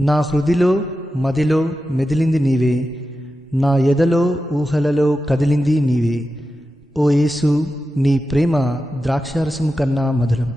నా హృదిలో మదిలో మెదిలింది నీవే. నా ఎదలో ఊహలలో కదిలింది నీవే. ఓ యేసు నీ ప్రేమ ద్రాక్షారసము కన్నా మధురం.